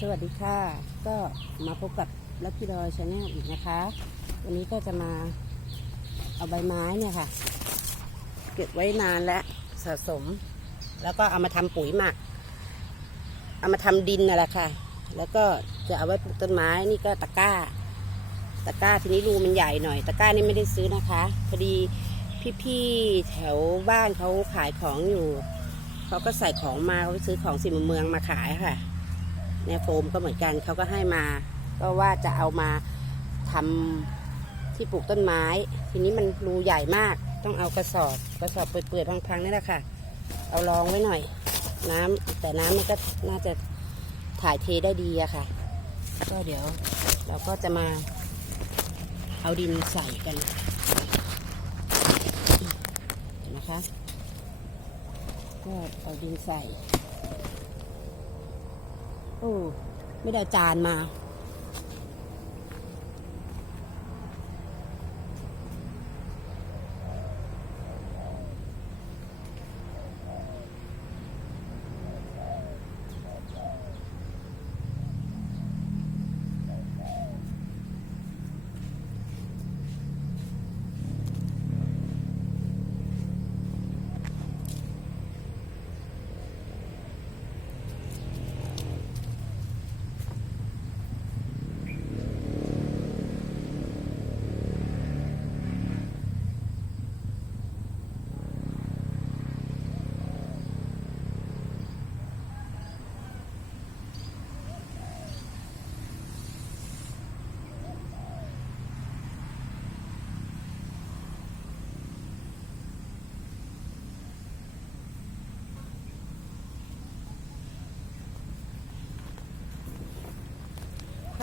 สวัสดีค่ะ ก็มาพบกับลักกี้ดอยชาแนลอีกนะคะ วันนี้ก็จะมาเอาใบไม้เนี่ยค่ะ เก็บไว้นานแล้วสะสม แล้วก็เอามาทำปุ๋ยหมัก เอามาทำดินน่ะแหละค่ะ แล้วก็จะเอาไว้ปลูกต้นไม้นี่ก็ตะกร้า ตะกร้าทีนี้รูมันใหญ่หน่อย ตะกร้านี่ไม่ได้ซื้อนะคะพอดีพี่ๆแถวบ้านเขาขายของอยู่เขาก็ใส่ของมาเขาไปซื้อของสิมเมืองมาขายค่ะ เนี่ยโฟมก็เหมือนกันเขาก็ให้มา ก็ว่าจะเอามาทำที่ปลูกต้นไม้ ทีนี้มันรูใหญ่มาก ต้องเอากระสอบกระสอบเปื่อยๆพังๆนี่แหละค่ะ เอารองไว้หน่อย น้ำแต่น้ำมันก็น่าจะถ่ายเทได้ดีอะค่ะ ก็เดี๋ยวเราก็จะมาเอาดินใส่กันนะคะ ก็เอาดินใส่ ไม่ได้จานมา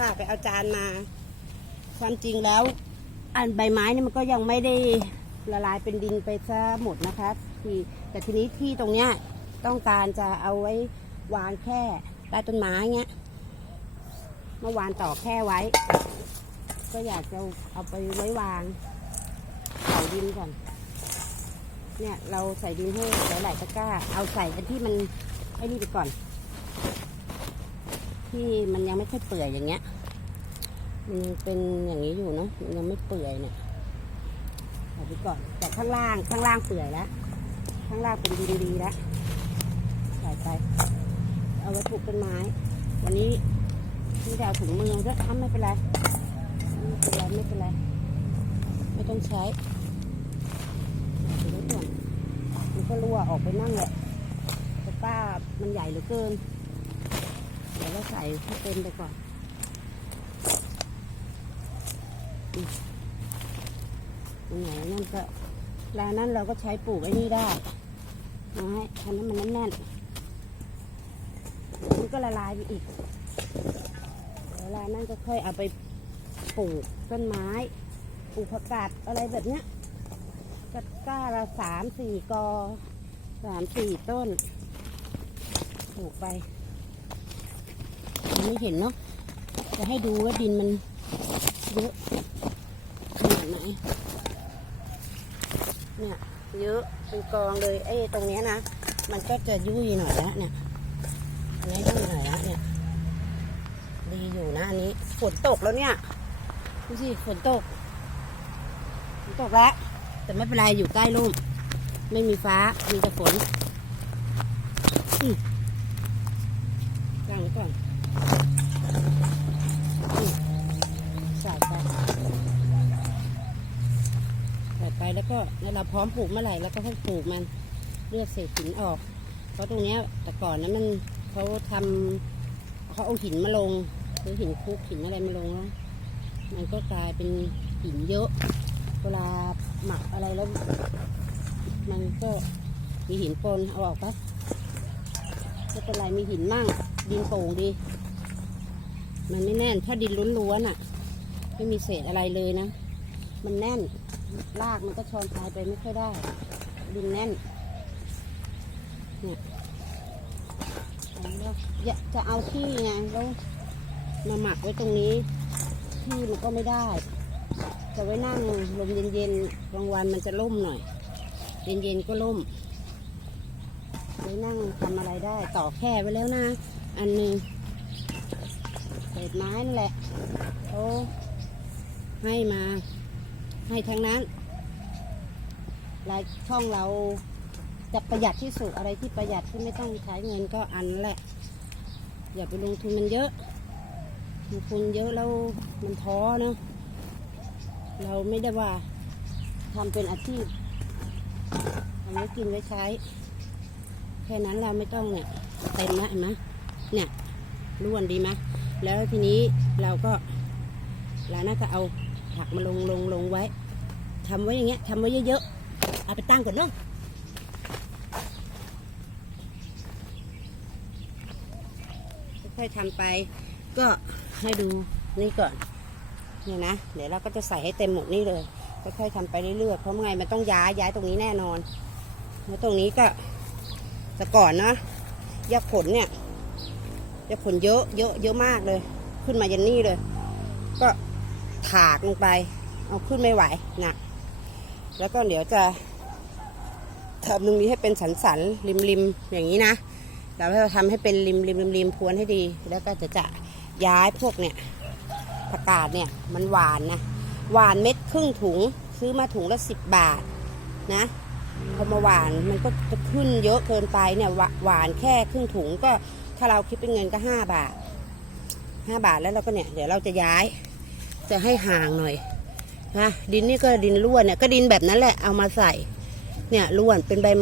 ค่ะ ไปเอาจานมา ความจริงแล้ว อันใบไม้นี่มันก็ยังไม่ได้ละลายเป็นดินไปซะหมดนะคะที่แต่ทีนี้ที่ตรงเนี้ยต้องการจะเอาไว้วางแค่ใต้ต้นไม้เงี้ยเมื่อวานต่อแค่ไว้ ก็อยากจะเอาไปไว้วางเผาดินก่อน เนี่ยเราใส่ดินให้หลายๆตะกร้า เอาใส่อันที่มันไอ้นี่ไปก่อน ที่มันยังไม่ค่อยเปื่อยอย่างเงี้ย มันยังเป็นอย่างนี้อยู่เนาะมันยังไม่เปื่อยเนี่ยเอาไปก่อน แต่ข้างล่างข้างล่างเปื่อยแล้ว ข้างล่างเป็นดินดีแล้วใส่ไป เอาไว้ปลูกต้นไม้ วันนี้ไม่ได้เอาถุงมือด้วยอ้าไม่เป็นไร ไม่เป็นไร ไม่เป็นไร ไม่ต้องใช้เอาไว้ก่อนมันก็รั่วออกไปนั่งแหละแต่ป้ามันใหญ่เหลือเกิน เดี๋ยวใส่ให้เต็มไปก่อนอืมไหนนั่นก็ลานั้นเราก็ใช้ปลูกไอ้นี่ได้ไม้ทำให้มันแน่นๆมันก็ละลายไปอีกเดี๋ยวลานั่นก็ค่อยเอาไปปลูกต้นไม้ ปลูกผักกาดอะไรแบบเนี้ยกก้าละสามสี่กอสามสี่ต้น ปลูกไป ไม่เห็นเนาะจะให้ดูว่าดินมันเยอะขนาดไหนเนี่ยเยอะเป็นกองเลยไอ้ตรงเนี้ยนะมันก็จะยุ่ยหน่อยแล้วเนี่ยอันนี้ยุ่ยหน่อยแล้วเนี่ยดีอยู่นะอันนี้ฝนตกแล้วเนี่ยดูสิฝนตกฝนตกแล้วแต่ไม่เป็นไรอยู่ใกล้ร่มไม่มีฟ้ามีแต่ฝนอืมตั้งก่อน แล้วก็แล้วเราพร้อมปลูกเมื่อไหร่แล้วก็ค่อยปลูกมันเลือกเศษหินออก เพราะตรงเนี้ยแต่ก่อนนั้นมันเขาทำเขาเอาหินมาลงหรือหินคุกหินอะไรมาลงแล้วมันก็กลายเป็นหินเยอะ เวลาหมักอะไรแล้ว มันก็มีหินปนเอาออกปะไม่เป็นไรมีหินมั่งดินโป่งดี มันไม่แน่นถ้าดินล้วนๆอะ ไม่มีเศษอะไรเลยนะ มันแน่นรากมันก็ชอนทายไปไม่ค่อยได้ ดินแน่นเนี่ยแล้วจะเอาที่ไงแล้วมาหมักไว้ตรงนี้ที่มันก็ไม่ได้ จะไว้นั่งลมเย็นๆกลางวันมันจะร่มหน่อย เย็นๆก็ร่มไว้นั่งทำอะไรได้ต่อแค่ไว้แล้วนะ อันนึงษไม้นั่นแหละเขาให้มา ให้ทั้งนั้นรายช่องเราจะประหยัดที่สุดอะไรที่ประหยัดที่ไม่ต้องใช้เงินก็อันแหละ อย่าไปลงทุนมันเยอะลงทุนเยอะแล้วมันท้อเนอะเราไม่ได้ว่าทำเป็นอาชีพทำไว้กินไว้ใช้ แค่นั้นเราไม่ต้องเนี่ยเต็มแล้วเห็นไหมเนี่ยร่วนดีไหมแล้วทีนี้เราก็เราน่าจะเอา ผักมาลงลงลงไว้ทำไว้อย่างเงี้ยทำไว้เยอะๆ เอาไปตั้งก่อนเนาะค่อยๆทำไป ก็ให้ดูนี่ก่อนเนี่ยนะ เดี๋ยวเราก็จะใส่ให้เต็มหมดนี่เลย ค่อยๆทำไปเรื่อยๆ เพราะไงมันต้องย้ายย้ายตรงนี้แน่นอนแล้วตรงนี้ก็แต่ก่อนนะยาขนเนี่ยยาขนเยอะเยอะเยอะมากเลย ขึ้นมายันนี่เลย ก็ ถากลงไป เอาขึ้นไม่ไหวหนัก แล้วก็เดี๋ยวจะทำตรงนี้ให้เป็นสันสันริมริมอย่างนี้นะเราจะทำให้เป็นริมริมริมริมพวนให้ดี แล้วก็จะจะย้ายพวกเนี่ยผักกาดเนี่ยมันหวานนะหวานเม็ดครึ่งถุงซื้อมาถุงละสิบบาทนะพอมาหวานมันก็จะขึ้นเยอะเกินไปเนี่ยหวหวานแค่ครึ่งถุงก็ถ้าเราคิดเป็นเงินก็ห้าบาทห้าบาทแล้วเราก็เนี่ยเดี๋ยวเราจะย้าย จะให้ห่างหน่อยนะดินนี่ก็ดินล้วนเนี่ยก็ดินแบบนั้นแหละเอามาใส่ เนี่ยล้วนเป็นใบไม้